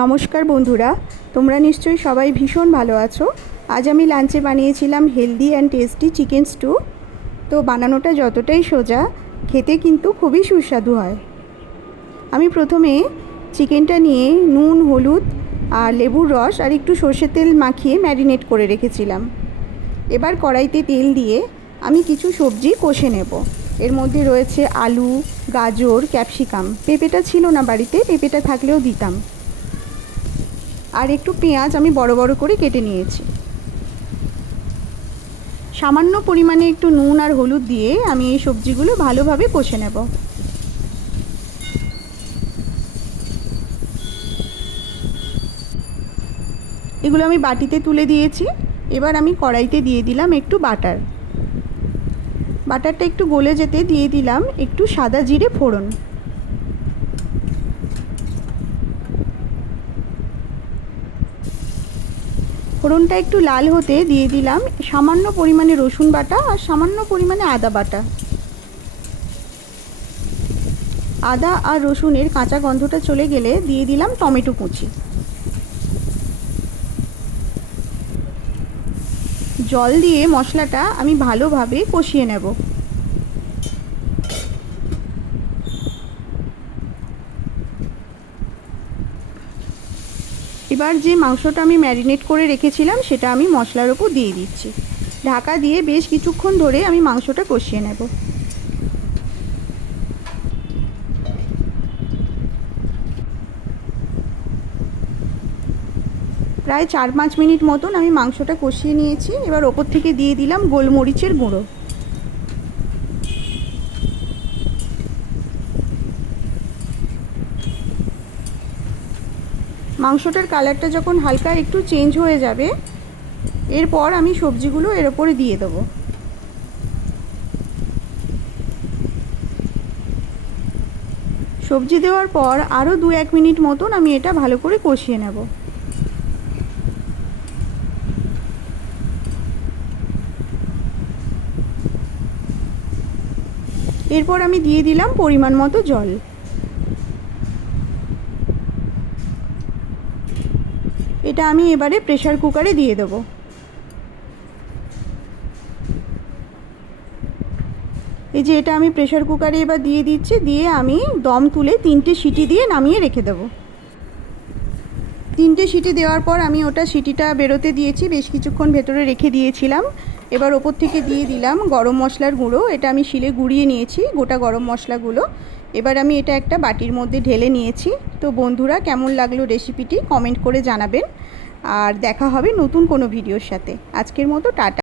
নমস্কার বন্ধুরা, তোমরা নিশ্চয়ই সবাই ভীষণ ভালো আছো। আজ আমি লাঞ্চে বানিয়েছিলাম healthy and tasty chicken stew. তো বানানোটা যতটাই সোজা, খেতে কিন্তু খুবই সুস্বাদু হয়। আমি প্রথমে চিকেনটা নিয়ে নুন, হলুদ আর লেবুর রস আর একটু সর্ষের তেল মাখিয়ে ম্যারিনেট করে রেখেছিলাম। এবার কড়াইতে তেল দিয়ে আমি কিছু সবজি কষে নেব। এর মধ্যে রয়েছে আলু, গাজর, ক্যাপসিকাম। পেঁপেটা ছিল না বাড়িতে, পেঁপেটা থাকলেও দিতাম। আর একটু পেঁয়াজ আমি বড় বড় করে কেটে নিয়েছি। সামান্য পরিমাণে একটু নুন আর হলুদ দিয়ে আমি এই সবজিগুলো ভালোভাবে কষে নেব। এগুলো আমি বাটিতে তুলে দিয়েছি। এবার আমি কড়াইতে দিয়ে দিলাম একটু বাটারটা একটু গলে যেতে দিয়ে দিলাম একটু সাদা জিরে ফোড়ন। ফোড়নটা একটু লাল হতে দিয়ে দিলাম সামান্য পরিমাণে রসুন বাটা আর সামান্য পরিমাণে আদা বাটা। আদা আর রসুনের কাঁচা গন্ধটা চলে গেলে দিয়ে দিলাম টমেটো কুচি। জল দিয়ে মশলাটা আমি ভালোভাবে কষিয়ে নেব। এবার যে মাংসটা আমি ম্যারিনেট করে রেখেছিলাম সেটা আমি মশলার ওপর দিয়ে দিচ্ছি। ঢাকা দিয়ে বেশ কিছুক্ষণ ধরে আমি মাংসটা কষিয়ে নেব। প্রায় 4-5 মিনিট মতন আমি মাংসটা কষিয়ে নিয়েছি। এবার ওপর থেকে দিয়ে দিলাম গোলমরিচের গুঁড়ো। মাংসটার কালারটা যখন হালকা একটু চেঞ্জ হয়ে যাবে, এরপর আমি সবজিগুলো এর ওপরে দিয়ে দেবো। সবজি দেওয়ার পর আরও 2-1 মিনিট মতন আমি এটা ভালো করে কষিয়ে নেব। এরপর আমি দিয়ে দিলাম পরিমাণ মতো জল। এটা আমি এবারে প্রেসার কুকারে দিয়ে দেবো। এই যে এটা আমি প্রেসার কুকারে এবার দিয়ে দিচ্ছি। দিয়ে আমি দম তুলে 3টে সিটি দিয়ে নামিয়ে রেখে দেবো। 3টে সিটি দেওয়ার পর আমি ওটা সিটিটা বেরোতে দিয়েছি, বেশ কিছুক্ষণ ভেতরে রেখে দিয়েছিলাম। এবার ওপর থেকে দিয়ে দিলাম গরম মশলার গুঁড়ো। এটা আমি শিলে গুঁড়িয়ে নিয়েছি গোটা গরম মশলাগুলো। এবার আমি এটা একটা বাটির মধ্যে ঢেলে নিয়েছি। তো বন্ধুরা, কেমন লাগলো রেসিপিটি কমেন্ট করে জানাবেন। আর দেখা হবে নতুন কোনো ভিডিওর সাথে। আজকের মতো টাটা।